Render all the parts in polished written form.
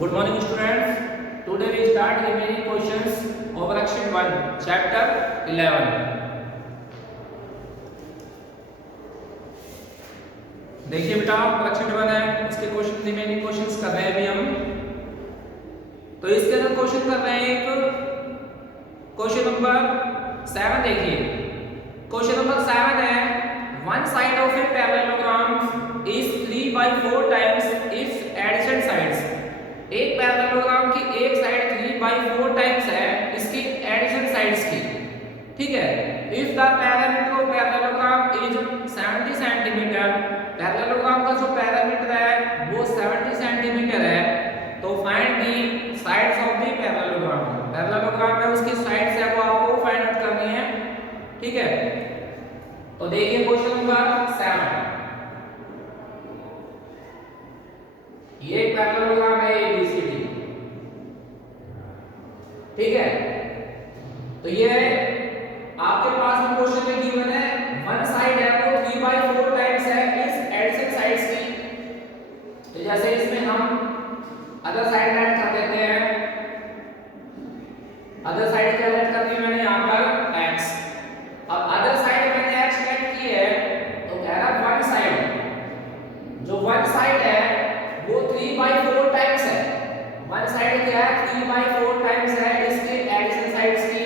Good morning students. Today we start remaining questions of section 1 chapter 11. देखिए बेटा section 1 है, उसके क्वेश्चन रिमेनिंग क्वेश्चंस कर रहे हैं अभी हम। तो इसके अंदर क्वेश्चन कर रहे हैं एक क्वेश्चन नंबर 7। देखिए क्वेश्चन नंबर 7 है, one side of a parallelogram is 3/4 times it's adjacent sides. एक पैरेललोग्राम की एक साइड 3/4 टाइम्स है इसकी एडजेसेंट साइड्स की, ठीक है। If the parameter of parallelogram is 70 centimetre, parallelogram का जो पैरामीटर है वो 70 सेंटीमीटर है, तो find the sides of the parallelogram. Parallelogram में उसकी साइड्स है वो आपको फाइंड आउट करनी है, ठीक है। तो देखिए क्वेश्चन नंबर 7, ये पैरेललोग्राम है ABCD, ठीक है। तो ये आपके पास में क्वेश्चन में गिवन है, वन साइड है वो 3/4 टाइम्स है इस एडजेसेंट साइड्स की। तो जैसे इसमें हम अदर साइड ऐड कर देते हैं, अदर साइड क्या ऐड कर दी मैंने यहाँ पर x। अब अदर साइड मैंने x ऐड की है, तो कह रहा वन साइड, जो वन साइड है वो 3/4 टाइम्स है। वन साइड क्या है, 3/4 टाइम्स है इसके एडजेसेंट साइड्स की।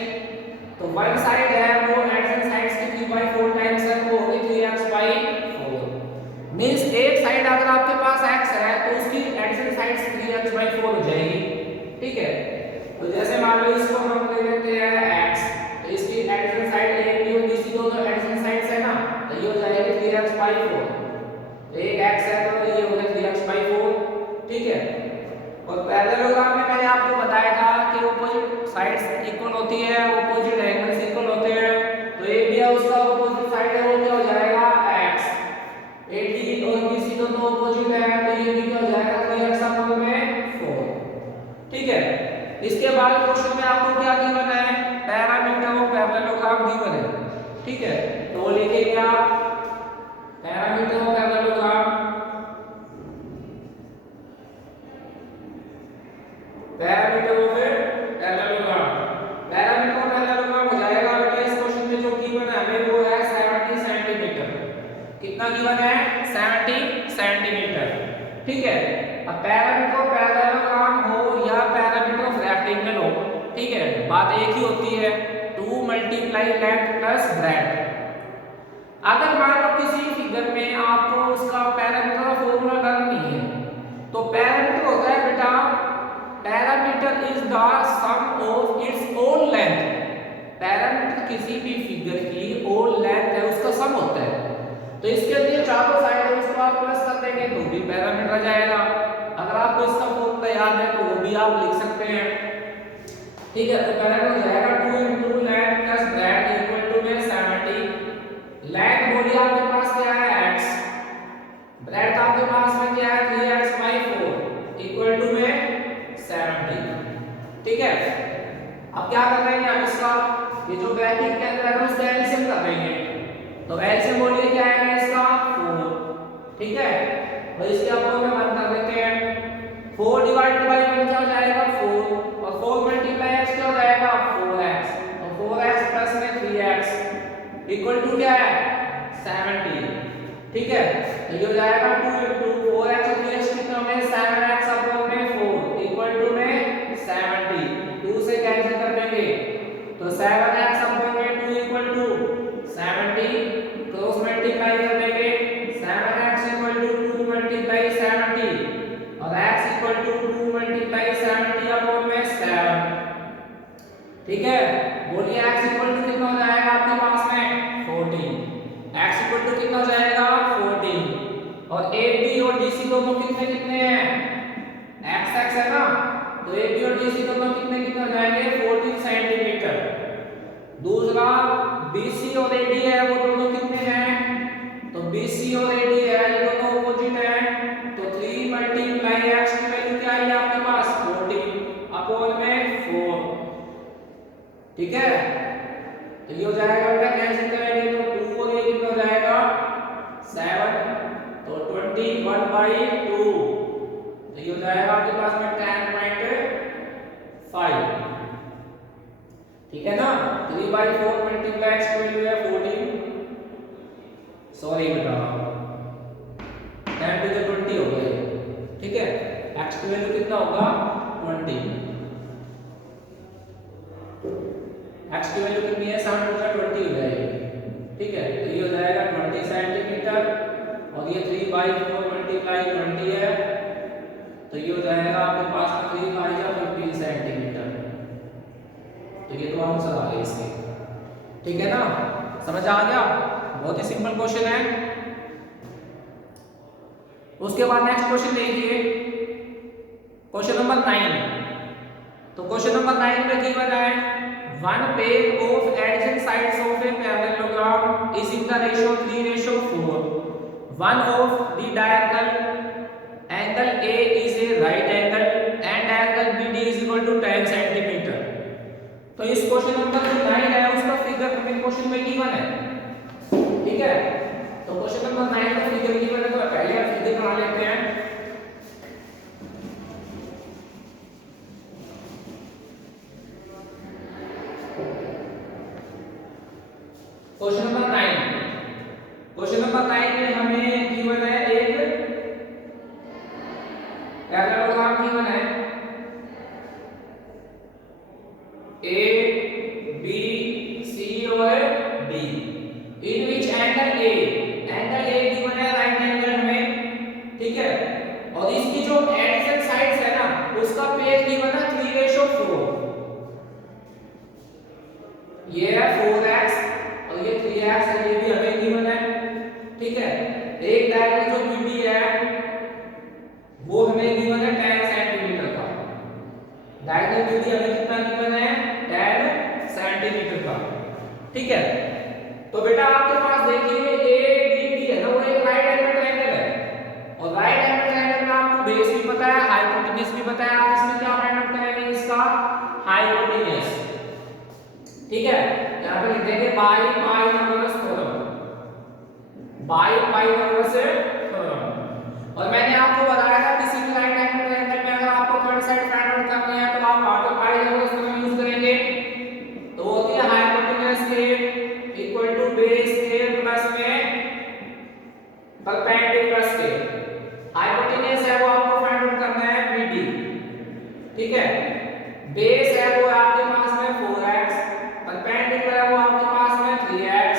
तो वन साइड है वो एडजेसेंट साइड्स की 3/4 टाइम्स है, वो होगी 3x/4। मींस एक साइड अगर आपके पास x है तो उसकी एडजेसेंट साइड्स 3x/4 हो जाएगी, ठीक है। तो जैसे मान लो इसको हम ले लेते हैं x, तो इसकी एडजेसेंट साइड AB और BC दोनों एडजेसेंट साइड्स है ना, तो ये हो जाएगी 3x/4। तो एक x है तो ये हो गया 3x/4, ठीक है। और पैरेललोग्राम में मैंने आपको बताया था कि ऑपोजिट साइड्स इक्वल होती है, ऑपोजिट एंगल्स इक्वल होते हैं। तो ए बी है उसका ऑपोजिट साइड है वो क्या हो जाएगा x। AD और BC दोनों ऑपोजिट है तो ये भी क्या हो जाएगा 3x/4, ठीक है। इसके बाद क्वेश्चन में आपको क्या गिवन है, पैरामीटर ऑफ पैरेललोग्राम गिवन है, ठीक है। तो वो लिखेंगे आप parameter of parallelogram, parameter of parallelogram. Parameter of parallelogram हो जाएगा बेटा इस क्वेश्चन में जो गिवन है हमें वो है 70 सेंटीमीटर। कितना गिवन है, 70 सेंटीमीटर, ठीक है। अब पैरामीटर ऑफ पैरेललोग्राम हो या पैरामीटर ऑफ रेक्टेंगल हो, ठीक है, बात एक ही होती है, 2 × लेंथ प्लस ब्रेड्थ। अगर मान लो किसी फिगर में आपको उसका पैरामीटर का फॉर्मूला करना नहीं है, तो पैरामीटर होता है बेटा, parameter is the sum of its own length. Parameter किसी भी फिगर की ओन लेंथ है उसका सम होता है। तो इसके लिए चारों साइड है उसको आप प्लस कर देंगे तो भी पैरामीटर आ जाएगा। अगर आपको इसका फॉर्मूला याद है तो वो भी आप लिख सकते हैं, ठीक है। तो पैरामीटर हो जाएगा 2 × length plus breadth equal to में 70। लेंथ बोलिए आपके पास क्या है x, ब्रेड्थ आपके पास में क्या है 3x/4 इक्वल टू में 70, ठीक है। अब क्या कर रहे हैं, अब इसका ये जो ब्रैकेट के अंदर है उसका एलसीएम कर रहे हैं। तो एलसीएम बोलिए क्या आएगा इसका 4, ठीक है। और इसके अपन में 1 कर देते हैं, 4 डिवाइडेड बाय 1 क्या हो जाएगा 4, और 4 × x क्या हो जाएगा 4x, तो 4x प्लस में 3x इक्वल टू क्या है 70, ठीक है। तो ये हो जाएगा 2 × 4x और 3x कितना में 7x/4 इक्वल टू में 70। 2 से कैंसिल कर देंगे तो 7x/2 equal to 70, cross multiply कर देंगे 7x इक्वल टू 2 × 70 और x इक्वल टू 2 × 70/7, ठीक है। बोलिए x इक्वल टू कितना हो जाएगा आपके पास में 14, x इक्वल टू कितना हो जाएगा 14। और AB और DC दोनों कितने कितने हैं, x x है ना, तो AB और DC दोनों कितने कितने हो जाएंगे 14 सेंटीमीटर। दूसरा BC और AD है वो दोनों कितने हैं, तो BC और AD है ये दोनों ऑपोजिट हैं, तो 3 × x की वैल्यू क्या है आपके पास 14/4, ठीक है। तो ये हो जाएगा बेटा कैंसिल करेंगे तो 2 और ये कितना हो जाएगा 7, तो 21/2, तो ये हो जाएगा आपके पास में 10 5, ठीक है ना। 3/4 मल्टीप्लाई x की वैल्यू है 14, सॉरी बेटा 10 to the 20 हो गया, ठीक है। x की वैल्यू कितना होगा 20, x की वैल्यू कितनी है 7 to the 20 हो जाएगी, ठीक है। तो ये हो जाएगा 20 सेंटीमीटर और ये 3/4 मल्टीप्लाई 20 है, तो ये हो जाएगा आपके पास में 3 5 या 15 सेंटीमीटर। तो ये तो आंसर आ गया इसके, ठीक है ना। समझ आ गया, बहुत ही सिंपल क्वेश्चन है। उसके बाद नेक्स्ट क्वेश्चन देखिए, क्वेश्चन नंबर 9। तो क्वेश्चन नंबर 9 में गिवन है one pair of adjacent sides of a parallelogram is in the ratio 3:4. One of the diagonal angle A is a right angle and angle BD is equal to 10 centimeter. तो इस question number 9 है उसका figure हमें question में given है, ठीक है। तो क्वेश्चन नंबर 9 का फिगर गिवन है, तो पहले आप फिगर बना लेते हैं। क्वेश्चन नंबर 9 में हमें गिवन है एक पैरेललोग्राम गिवन है ए बी सी और D, in which angle A given है राइट एंगल हमें, ठीक है। और इसकी जो एडजेसेंट साइड्स है ना उसका पेयर गिवन है 3:4, ये है 4x और ये 3x है, ये भी हमें गिवन है, ठीक है। एक डायगोनल जो बीडी है वो हमें गिवन है 10 सेंटीमीटर का, डायगोनल बीडी हमें कितना गिवन है 10 सेंटीमीटर का, ठीक है। तो बेटा आपके पास देखिए ए बी डी है ना, वो एक राइट एंगल ट्रायंगल है और राइट एंगल ट्रायंगल में आपको बेस भी पता है, हाइपोटेन्यूज भी पता है। आप इसमें क्या फाइंड आउट करेंगे, इसका हाइपोटेन्यूज, ठीक है। यहां पे लिख देंगे by Pythagoras theorem, by Pythagoras theorem. और मैंने आपको बताया था किसी भी राइट एंगल ट्रायंगल में अगर आपको थर्ड साइड फाइंड आउट करनी है तो आप ऑटो पाइथागोरस थ्योरम यूज करेंगे। तो होती है hypotenuse square equal to base square plus में परपेंडिकुलर स्केल। हाइपोटेन्यूज है वो आपको फाइंड आउट करना है बीडी, ठीक है। बेस है वो आपके पास में 4x, परपेंडिकुलर है वो आपके पास में 3x,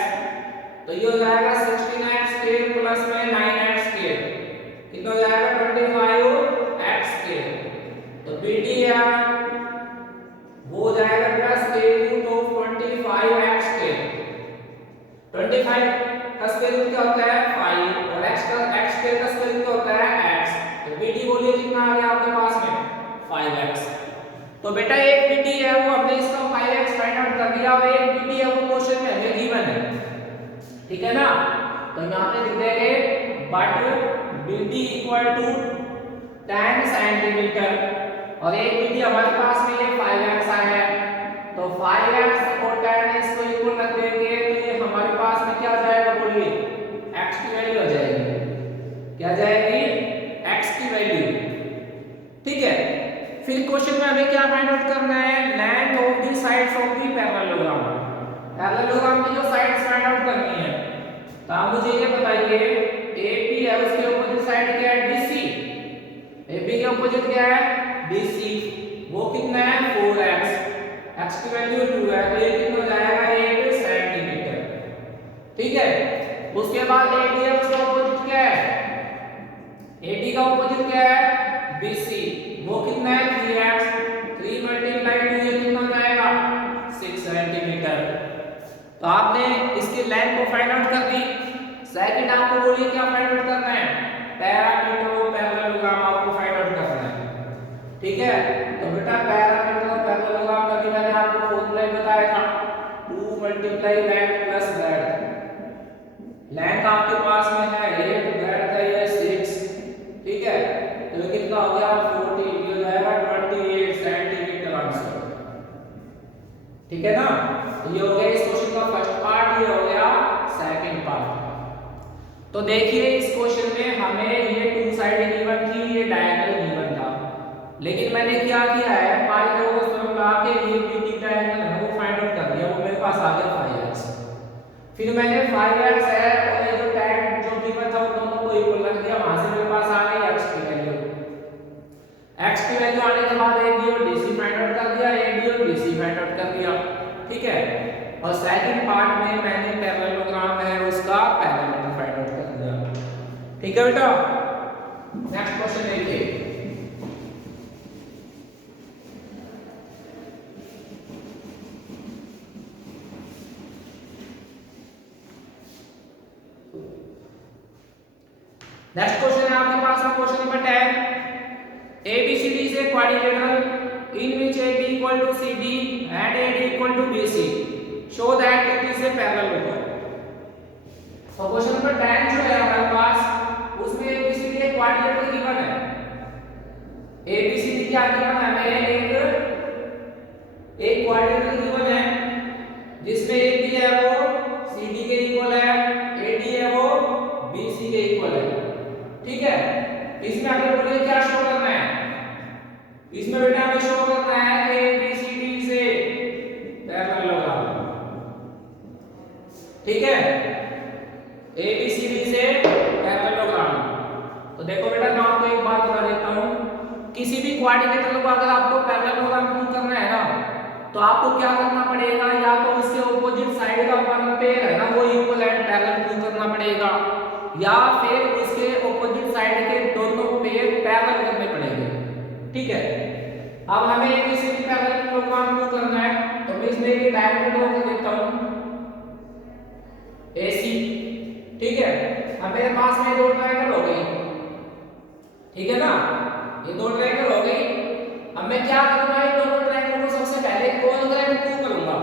तो ये हो जाएगा 16x स्क्वायर प्लस में 9x स्क्वायर, कितना हो जाएगा 25x स्क्वायर। तो BD है वो हो जाएगा plus square root of 25x square. 25 का स्क्वायर रूट क्या होता है 5 और x स्क्वायर का स्क्वायर रूट क्या होता है x, तो BD बोलिए कितना आ गया आपके पास में 5x। तो बेटा एक BD है वो हमने इसका 5x फाइंड आउट कर दिया और एक BD है वो क्वेश्चन में हमें गिवन है, ठीक है ना। तो यहां पे लिख देंगे but BD equal to 10 centimetre और एक BD हमारे पास में ये 5x है, तो 5x और 10 इसको इक्वल रख देंगे तो ये हमारे पास में क्या आ जाएगा बोलिए x की वैल्यू आ जाएगी, क्या जाएगी x की वैल्यू, ठीक है। फिर क्वेश्चन में हमें क्या फाइंड आउट करना है, length of the sides of the parallelogram, parallelogram की जो साइड्स फाइंड आउट करनी है। तो आप मुझे ये बताइए AP है उसके अपोजिट साइड क्या है BC, AB के अपोजिट क्या है BC, वो कितना है 4x, x की वैल्यू 2 है तो ये कितना हो जाएगा 8 सेंटीमीटर, ठीक है। उसके बाद AD है उसका अपोजिट क्या है, AD का अपोजिट क्या है BC, वो कितना है 3x, 3 मल्टीप्लाई 2 ये कितना हो जाएगा 6 सेंटीमीटर। तो आपने इसकी लेंथ को फाइंड आउट कर दी। सेकंड आपको बोलिए क्या फाइंड आउट करना है, पैरामीटर ऑफ पैरेललोग्राम आपको फाइंड आउट करना है, ठीक है। तो बेटा पैरामीटर ऑफ पैरेललोग्राम का भी मैंने आपको फॉर्मूला बताया था 2 multiply length plus breadth. Length आपके पास में है 8, ब्रेड्थ है ये 6, ठीक है। तो ये कितना हो गया 40, ये हो जाएगा 28 सेंटीमीटर आंसर, ठीक है ना। तो ये हो गया इस क्वेश्चन का फर्स्ट पार्ट, ये हो गया सेकंड पार्ट। तो देखिए इस क्वेश्चन में हमें ये टू साइड गिवन थी, ये डायगोनल गिवन था, लेकिन मैंने क्या किया है पाइथागोरस थ्योरम लगा के ये बी थीटा एंगल है वो फाइंड आउट कर दिया, वो मेरे पास आ गया 5x। फिर मैंने 5x है और ये जो tan जो गिवन था उन दोनों को इक्वल रख दिया, वहां से मेरे पास आ गई x की वैल्यू। x की वैल्यू आने के बाद AD और BC फाइंड आउट कर दिया, AD और BC फाइंड आउट कर दिया, ठीक है। और सेकंड पार्ट में मैंने पैरेललोग्राम है उसका पैरामीटर फाइंड आउट कर दिया, ठीक है बेटा। नेक्स्ट क्वेश्चन देखिए। नेक्स्ट क्वेश्चन है आपके पास में question number 10। ABCD is a quadrilateral in which AB equal to CD and AD equal to BC. Show that it is a parallelogram. तो क्वेश्चन नंबर 10 जो है हमारे पास उसमें ABCD एक क्वाड्रिलेटरल गिवन है। ABCD क्या गिवन है हमें, एक क्वाड्रिलेटरल गिवन है जिसमें AB है वो CD के इक्वल है, AD है वो BC के इक्वल है, ठीक है। इसमें अगर बोले क्या शो करना है, इसमें बेटा हमें शो करना है कि ABCD से पैरेललोग्राम, ठीक है, ABCD से पैरेललोग्राम। तो देखो बेटा मैं आपको एक बात बता देता हूं, किसी भी क्वाड्रिलेटरल को अगर आपको पैरेललोग्राम प्रूव करना है ना तो आपको क्या करना पड़ेगा, या तो उसके ऑपोजिट साइड का वन पेयर है ना वो इक्वल एंड पैरेलल प्रूव करना पड़ेगा, या फिर उसके ऑपोजिट साइड के दोनों पेयर पैरेलल करने पड़ेंगे, ठीक है। अब हमें ABCD पैरेललोग्राम प्रूव करना है तो मैं इसमें एक डायरेक्ट ड्रॉ कर देता हूं AC, ठीक है। अब मेरे पास में दो ट्रायंगल हो गई, ठीक है ना, ये दो ट्रायंगल हो गई। अब मैं क्या करूंगा, इन दोनों ट्रायंगल को सबसे पहले कोनग्रेंट प्रूव करूंगा।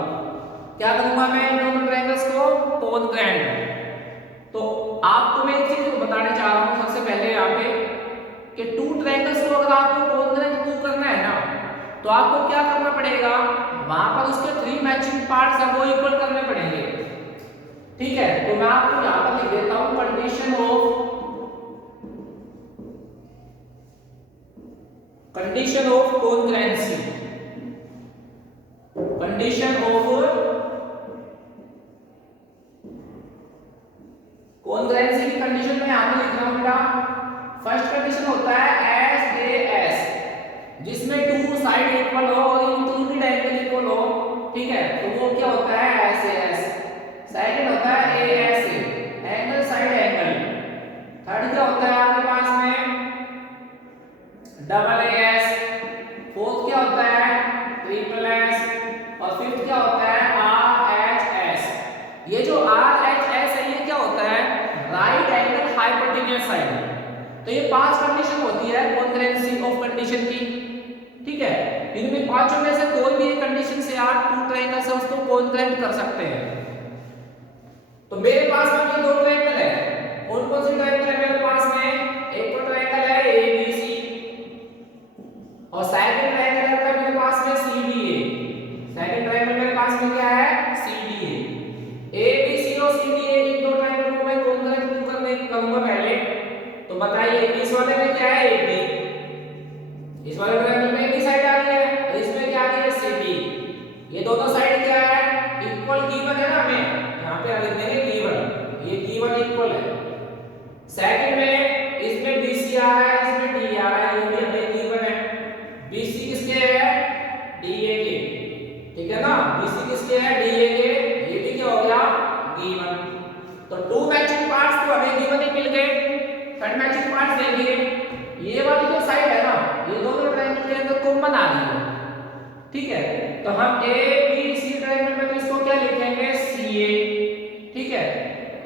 क्या करूंगा मैं, इन दोनों ट्रायंगल्स को कोनग्रेंट। तो आपको मैं एक चीज बताने चाह रहा हूं सबसे पहले यहाँ पे कि टू ट्रायंगल्स को अगर आपको कोनग्रेंट प्रूव करना है ना तो आपको क्या करना पड़ेगा, वहां पर उसके 3 मैचिंग पार्ट्स है वो इक्वल करने पड़ेंगे, ठीक है। तो मैं आपको यहां पर लिख देता हूं कंडीशन ऑफ कोनग्रेंसी, कंडीशन ऑफ कोनग्रेंसी की कंडीशन में यहां पे लिख रहा हूं बेटा। फर्स्ट कंडीशन होता है एस जिसमें टू साइड इक्वल हो और इंक्लूडेड एंगल इक्वल हो, ठीक है, तो वो क्या होता है एस। सेकंड होता है AS angle side angle. Third क्या होता है आपके पास में AS। फोर्थ क्या होता है SSS और फिफ्थ क्या होता है RHS। ये जो RHS है ये क्या होता है, राइट एंगल हाइपोटेन्यूज साइड। तो ये 5 कंडीशन होती है कोनग्रेंसी ऑफ कंडीशन की, ठीक है। इनमें पांचों में से कोई भी एक कंडीशन से आप टू ट्रायंगल से उसको कोनग्रेंट कर सकते हैं। तो मेरे पास में ये दो ट्रायंगल है, कौन कौन से ट्रायंगल है मेरे पास में, एक तो ट्रायंगल है ABC और सेकंड ट्रायंगल है मेरे पास में CDA। सेकंड ट्रायंगल मेरे पास में क्या है CDA। ABC और CDA इन दो ट्रायंगल को मैं कोनग्रेंट प्रूव करने करूंगा पहले। तो बताइए इस वाले में क्या है AB, इस वाले ट्रायंगल में AB साइड आ रही है और इसमें क्या आ रही है CD। ये दोनों साइड क्या है इक्वल गिवन है ना, हमें यहां पे लिख देंगे गिवन, ये गिवन इक्वल है। सेकंड में इसमें BC आ रहा है, इसमें D आ रहा है, ये भी हमें गिवन है। BC किसके है DA के, ठीक है ना, BC किसके है DA के, ये भी क्या हो गया गिवन। तो टू मैचिंग पार्ट्स तो हमें गिवन ही मिल गए। थर्ड मैचिंग पार्ट्स देंगे, ये वाली जो साइड है ना ये दोनों ट्रायंगल के अंदर कॉमन आ रही है, ठीक है। तो हम ABC ट्रायंगल में तो इसको क्या लिखेंगे CA, ठीक है,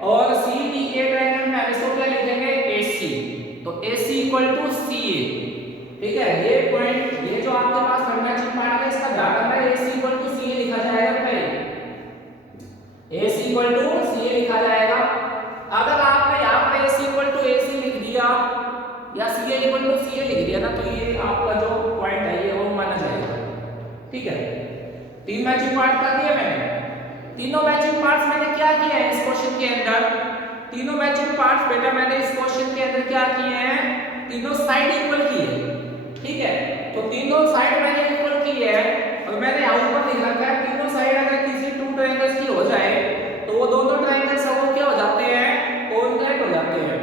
और CDA ट्रायंगल में हम इसको क्या लिखेंगे AC। तो AC इक्वल टू CA, ठीक है। ये पॉइंट ये जो आपके पास थर्ड मैचिंग पार्ट है इसका ध्यान रखना है, AC इक्वल टू CA लिखा जाएगा पहले, AC इक्वल टू CA लिखा जाएगा। अगर आपने यहां पर AC इक्वल टू AC लिख दिया या CA इक्वल टू CA लिख दिया ना तो ये आपका जो पॉइंट है ये वो माना जाएगा, ठीक है। 3 मैचिंग पार्ट कर दिए मैंने। तीनों मैचिंग पार्ट्स मैंने क्या किया है इस क्वेश्चन के अंदर, तीनों मैचिंग पार्ट्स बेटा मैंने इस क्वेश्चन के अंदर क्या किए हैं, तीनों साइड इक्वल की है, ठीक है। तो तीनों साइड मैंने इक्वल की है और मैं जाते हैं।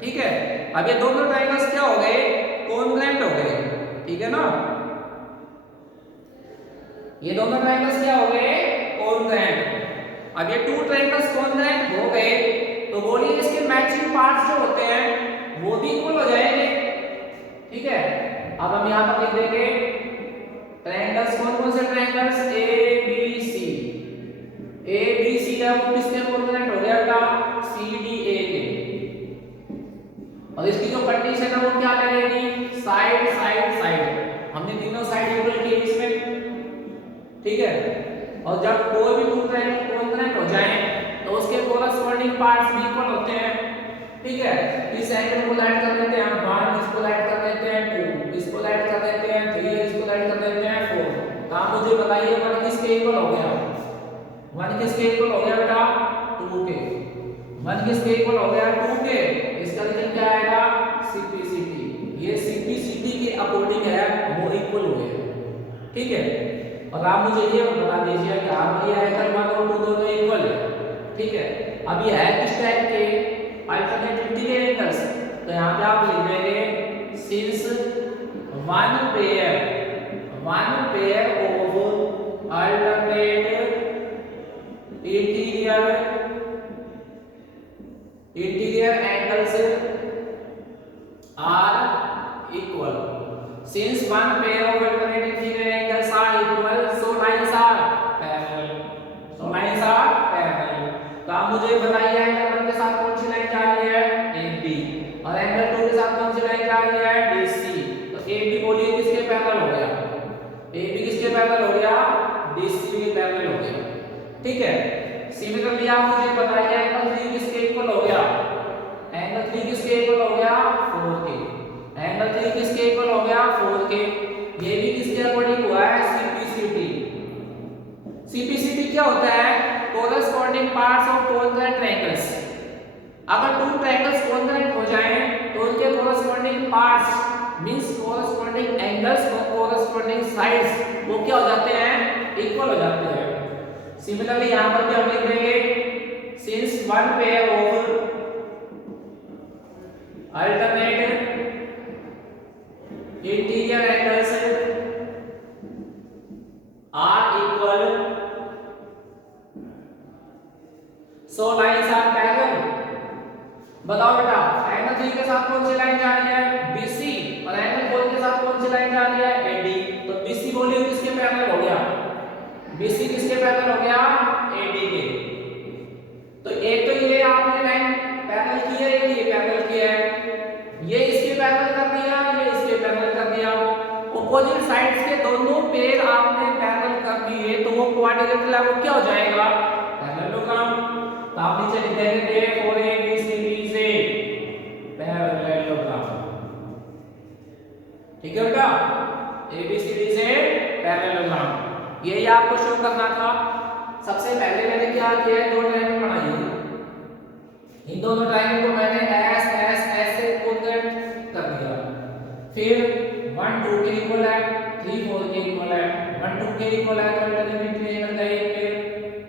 ठीक है, अब ये दोनों ट्रायंगल्स क्या हो गए, कॉन्ग्रुएंट हो गए। ठीक है ना, ये दोनों ट्रायंगल्स क्या हो गए, कॉन्ग्रुएंट। अब ये टू ट्रायंगल्स कॉन्ग्रुएंट हो गए तो बोलिए इसके मैचिंग पार्ट्स जो होते हैं वो भी इक्वल हो जाएंगे। ठीक है, अब हम यहां पर लिख देंगे ट्रायंगल्स, कौन कौन से triangles, A B C. A B C है वो किसके कॉन्ग्रुएंट हो गया बेटा, सी डी ए के। और इसकी जो कंडीशन है वो क्या रहेगी, साइड साइड साइड। हमने तीनों साइड इक्वल की इसमें। ठीक है, और जब कोई भी टू ट्रायंगल कॉन्ग्रुएंट हो जाए तो उसके कोरस्पॉन्डिंग पार्ट्स भी इक्वल होते हैं। ठीक है, इस एंगल को ऐड कर देते हैं 1, इसको ऐड कर देते हैं 2, इसको ऐड कर देते हैं 3, इसको ऐड कर देते हैं 4। तो आप मुझे बताइए 1 किसके इक्वल हो गया, 1 किसके इक्वल हो गया बेटा, 2 के। 1 किसके इक्वल हो गया, 2 के। इसका रीजन क्या आएगा, सीपीसीटी। ये सीपीसीटी के अकॉर्डिंग है, वो इक्वल हो गए। ठीक है, और आप मुझे ये बता दीजिए कि आप ये एंगल 1 और 2 दोनों इक्वल है। ठीक है, अब ये है किस टाइप के, अल्टरनेट इंटीरियर एंगल्स। तो यहां पे आप लिख देंगे since one pair of alternate interior angles are equal. Since one pair of alternate interior angles are equal, so lines are parallel. So lines are parallel. तो आप मुझे बताइए एंगल 1 के साथ कौन सी लाइन जा रही है, AB, और एंगल 2 के साथ कौन सी लाइन जा रही है, DC। तो AB बोलिए किसके पैरेलल हो गया, AB किसके पैरेलल हो गया, DC के पैरेलल हो गया। ठीक है, सिमिलरली आप मुझे बताइए एंगल 3 किसके इक्वल हो गया, एंगल 3 किसके इक्वल हो गया, 4 के। एंगल 3 किसके इक्वल हो गया, 4 के। ये भी किसके अकॉर्डिंग हुआ है, सीपीसीटी। सीपीसीटी क्या होता है, corresponding parts of congruent triangles. अगर टू ट्रायंगल्स कॉन्ग्रुएंट हो जाएं तो उनके corresponding parts means corresponding angles और कोरस्पॉन्डिंग साइड्स वो क्या हो जाते हैं, इक्वल हो जाते हैं। सिमिलरली यहां पर भी हम लिख देंगे since one pair of alternate interior angles are equal, so lines are parallel. बताओ बेटा एंगल 3 के साथ कौन सी लाइन जा रही है, BC, और एंगल 4 के साथ कौन सी लाइन जा रही है, AD। तो BC बोलिए किसके पैरेलल हो गया, BC किसके पैरेलल हो गया, AD के। तो एक तो ये आपने लाइन पैरेलल की है, ये पैरेलल की है, ये इसके पैरेलल कर दिया, ये इसके पैरेलल कर दिया। ऑपोजिट साइड्स के दोनों पेयर आपने पैरेलल कर दिए तो वो क्वाड्रिलेटरल है, वो क्या हो जाएगा, पैरेललोग्राम। तो आप नीचे लिख देंगे फॉर ABCD से पैरेललोग्राम। ठीक है बेटा, ABCD से पैरेललोग्राम यही आपको शो करना था। सबसे पहले मैंने क्या किया, दो ट्रायंगल बनाई, इन दोनों ट्रायंगल को मैंने एस एस एस से कॉन्ग्रुएंट कर दिया। फिर 1 2 के इक्वल है, 3 4 के इक्वल है, 1 2 के इक्वल है तो अल्टरनेट ट्रायंगल का एक पेयर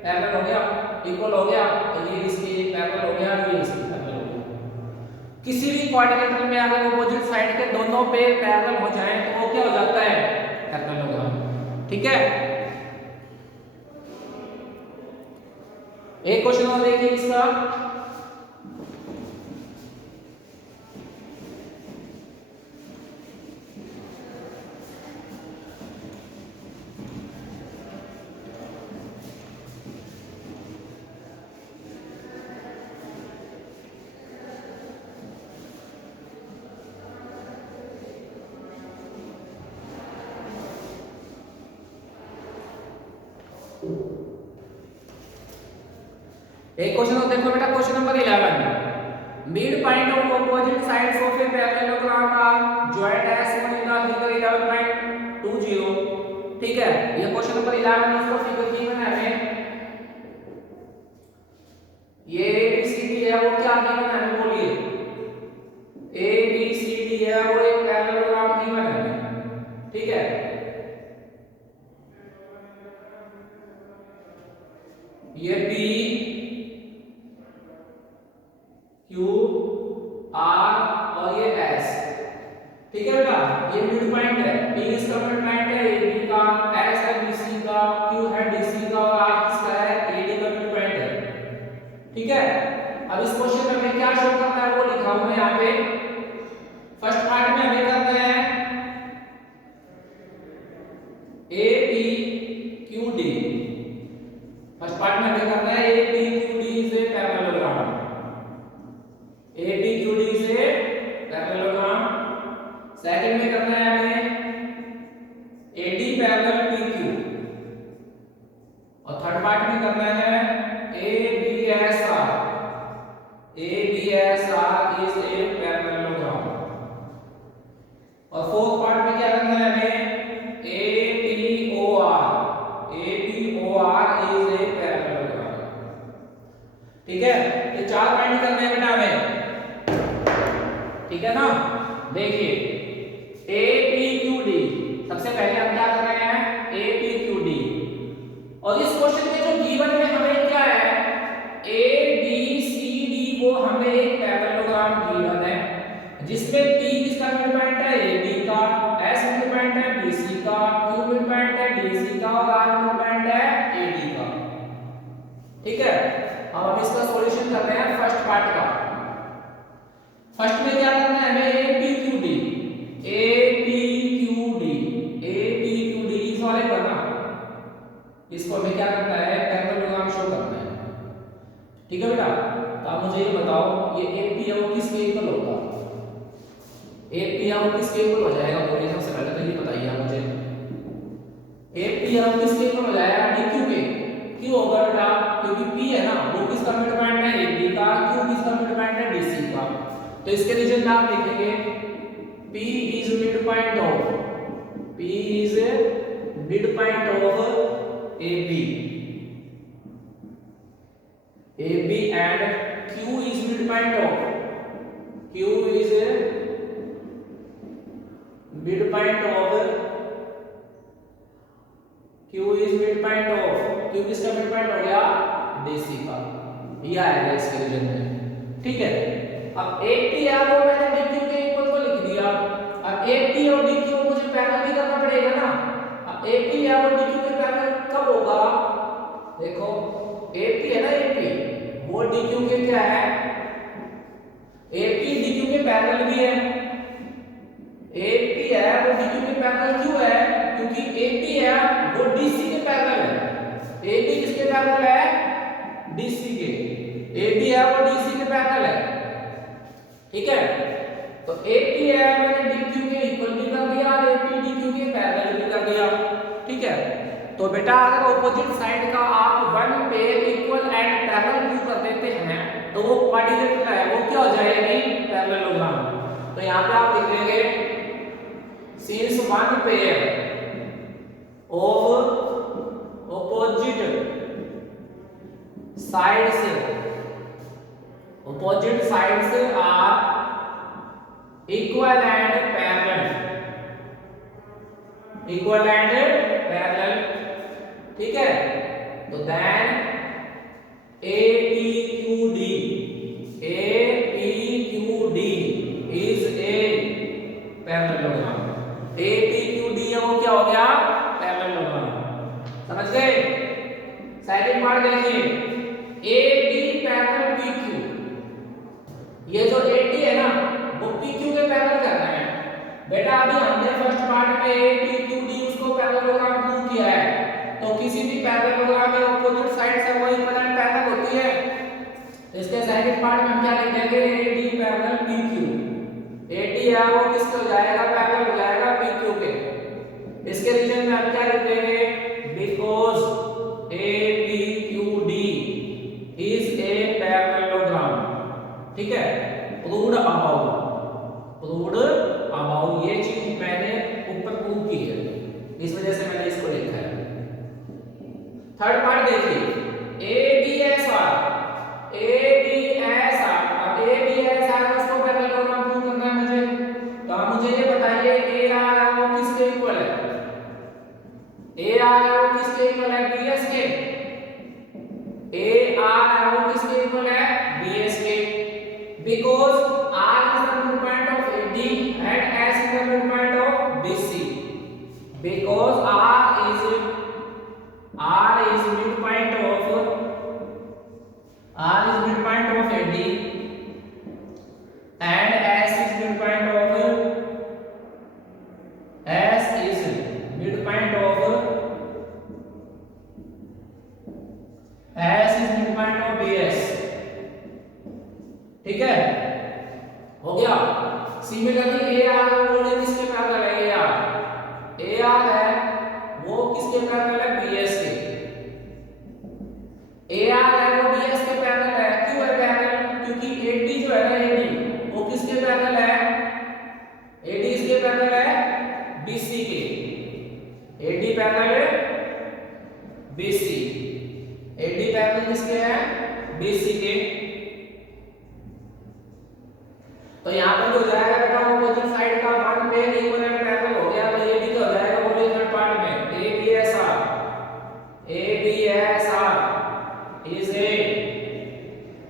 पैरेलल हो गया, इक्वल हो गया, तो ये इसके पैरेलल हो गया, ये इसके पैरेलल हो गया। किसी भी क्वाड्रिलेटरल में अगर ऑपोजिट साइड के दोनों पेयर पैरेलल हो जाएं तो वो क्या हो जाता है, पैरेललोग्राम। ठीक है, एक क्वेश्चन और देखिए इसका। एक क्वेश्चन और देखो बेटा, question number 11, mid point of opposite sides of a parallelogram are joint as shown in the figure 11.20। ठीक है, ये क्वेश्चन नंबर 11 है, इसको फिगर गिवन है हमें। ये ABCD है वो क्या गिवन है हमें, बोलिए ABCD है वो एक पैरेललोग्राम गिवन है हमें। ठीक है, ये P Q आर और ये एस, ठीक है बेटा, ये मिड पॉइंट है, पी इसका मिड पॉइंट है, ए बी का, एस है बीसी का, क्यू है डीसी का और आर किसका है, एडी का मिड पॉइंट है, ठीक है। अब इस क्वेश्चन में हमें क्या शो करना है वो लिखा हूं मैं यहाँ पे। फर्स्ट पार्ट में हमें करना है A P Q D, first part में हमें करना है ए पी क्यू डी से parallelogram, A P Q D से पैरेललोग्राम। सेकंड में करना है हमें A D parallel P Q, और थर्ड पार्ट में करना है A B S R, A B S R is a parallelogram. और फोर्थ पार्ट में क्या करना है हमें A P O R, A P O R is a parallelogram, ठीक है। ये चार पॉइंट करने हैं बेटा हमें, ठीक है ना। देखिए ए पी क्यू डी, सबसे पहले हम क्या कर रहे हैं ए पी क्यू डी, और इस क्वेश्चन में जो गिवन में हमें क्या है ए बी सी डी, वो हमें एक पैरेललोग्राम गिवन है जिसमें पी किसका मिड पॉइंट है, ए बी का, एस मिड पॉइंट है बीसी का, क्यू मिड पॉइंट है डीसी का और आर मिड पॉइंट है एडी का, ठीक है। अब हम इसका सॉल्यूशन कर रहे हैं फर्स्ट पार्ट का। फर्स्ट में क्या करना है हमें A P Q D, A P Q D, A P Q D इस वाले पर ना, इसको हमें क्या करना है पैरेललोग्राम शो करना है, ठीक है बेटा। तो आप मुझे ये बताओ ये ए पी है वो किसके इक्वल होगा, ए पी है वो किसके इक्वल हो जाएगा, बोलिए सबसे पहले तो ये बताइए आप मुझे, ए पी है वो किसके इक्वल हो जाएगा डी क्यू के, क्यों होगा बेटा, क्योंकि पी है ना वो किसका मिड पॉइंट है ए बी का, क्यू किसका मिड पॉइंट है डीसी का। तो इसके रीजन में आप लिखेंगे P is midpoint of, P is midpoint of AB, AB and Q is midpoint of, Q is midpoint of, Q is midpoint of, Q किसका midpoint हो गया DC का, यह आएगा इसके रीजन में, ठीक है। अब AP है वो मैंने DQ के इक्वल को लिख दिया, अब AP और DQ मुझे पैरेलल भी करना पड़ेगा ना। अब AP है और DQ के पैरेलल कब होगा, देखो AP है ना AP, वो DQ के क्या है, AP DQ के पैरेलल भी है, AP है वो DQ के पैरेलल क्यों है, क्योंकि AP है वो DC के पैरेलल है, AB किसके पैरेलल है DC के, AB है वो DC के पैरेलल है, ठीक है। तो AP है मैंने DQ के इक्वल भी कर दिया और AP DQ के पैरेलल भी कर दिया, ठीक है। तो बेटा अगर ऑपोजिट साइड का आप one pair equal and parallel view कर देते हैं तो वो क्वाड्रिलेटरल है, वो क्या हो जाएगी पैरेललोग्राम। तो यहाँ पे आप लिख लेंगे since one pair of opposite sides are equal and parallel, ठीक है। तो then APQD is a parallelogram, APQD है वो क्या हो गया पैरेललोग्राम, समझ गए। सेकंड पार्ट देखिए AD पैरेलल PQ, ये जो AD है ना वो PQ के पैरेलल करना है बेटा। अभी हमने फर्स्ट पार्ट में APQD उसको पैरेललोग्राम प्रूव किया है, तो किसी भी पैरेललोग्राम में ऑपोजिट साइड से वो इक्वल एंड पैरेलल होती है। तो इसके सेकंड पार्ट में हम क्या लिखेंगे AD पैरेलल PQ, AD है वो किसके हो जाएगा पैरेलल हो जाएगा PQ के। इसके रीजन में हम क्या लिखेंगे because APQD is a parallelogram, ठीक है। प्रूव्ड अबाउट ये चीज मैंने ऊपर प्रूव की है, इस वजह से मैंने इसको लिखा है। थर्ड पार्ट देखिए ABSR, अब ABSR उसको पैरेललोग्राम प्रूव करना है मुझे। तो आप मुझे ये बताइए AR है वो किसके इक्वल है, AR है वो किसके इक्वल है BS के, AR है वो किसके इक्वल है BS के, because R D and S is the midpoint of BC because R is midpoint of AD and S is midpoint of BS। ठीक है, हो गया। सिमिलरली AR वोल्टेज किसके पैरेलल है? AR है वो किसके पैरेलल है? BS के। AR है वो BS के पैरेलल है। क्यों है पैरेलल? क्योंकि AD जो है ना, AD वो किसके पैरेलल है? AD इसके पैरेलल है BC के। AD पैरेलल है BC। AD पैरेलल किसके है? BC के। तो यहाँ पर जो हो जाएगा बेटा ऑपोजिट साइड का वन पेयर इक्विवेलेंट पैरेलल हो गया। तो ये भी क्या हो जाएगा? बोलिए थर्ड पार्ट में ABSR इज ए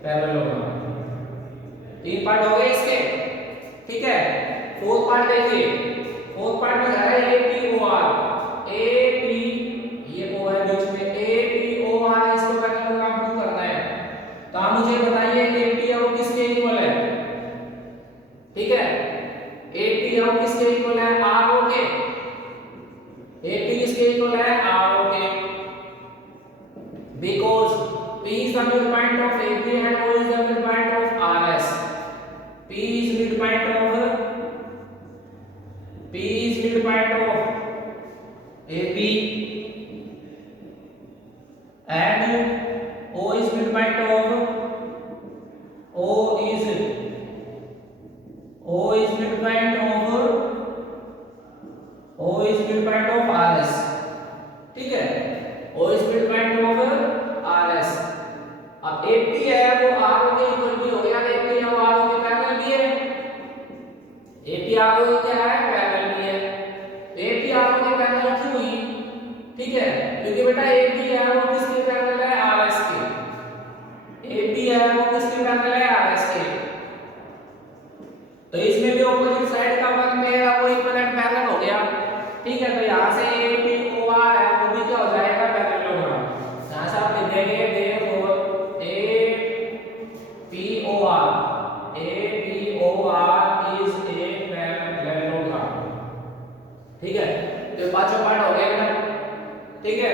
पैरेलल होगा। तीन पार्ट हो गए इसके, ठीक है। फोर्थ पार्ट देखिए, फोर्थ पार्ट में है APOR AP, ये O है बीच में, APOR इसको पैरेलल काम क्यों करना है? तो आप मुझे बताइए AP है वो किसके इक्वल है? ठीक है, AP है वो किसके इक्वल है? RO के। AP किसके इक्वल है? RO के। Because P is the midpoint of AP and O is the midpoint of RS. P is midpoint of AP and O is midpoint of RS। ठीक है, O is midpoint of RS। अब AP है वो RO के equal भी हो गया, AP है वो RO के पैरेलल भी है। AP RO के क्या है? पैरेलल भी है। AP RO के पैरेलल क्यों हुई? ठीक है, क्योंकि बेटा AP है वो किसके पैरेलल है? RS के। AP है वो किसके पैरेलल है? RS के। तो इसमें भी ऑपोजिट साइड का वन पेयर वो इक्विवेलेंट पैरेलल हो गया। ठीक है, तो यहाँ से APOR है वो भी क्या हो जाएगा? पैरेलल होगा। यहाँ से आप लिख देंगे therefore APOR is a parallelogram। ठीक है, तो पांचों पार्ट हो गए बेटा। ठीक है,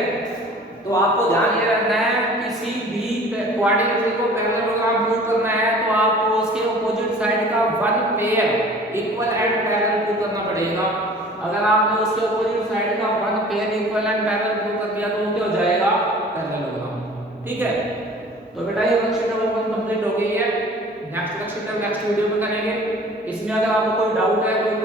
तो आपको ध्यान ये रखना है किसी भी क्वाड्रिलेटरल को पैरेललोग्राम प्रूव करना है तो आपको उसके ऑपोजिट साइड का one pair equal and parallel prove करना पड़ेगा। अगर आपने उसके ऑपोजिट साइड का one pair equal and parallel prove कर दिया तो वो क्या हो जाएगा? पैरेललोग्राम। ठीक है, तो बेटा ये वर्कशीट कंप्लीट हो गई है। नेक्स्ट वर्कशीट नेक्स्ट वीडियो में करेंगे। इसमें अगर आपको कोई डाउट है, कोई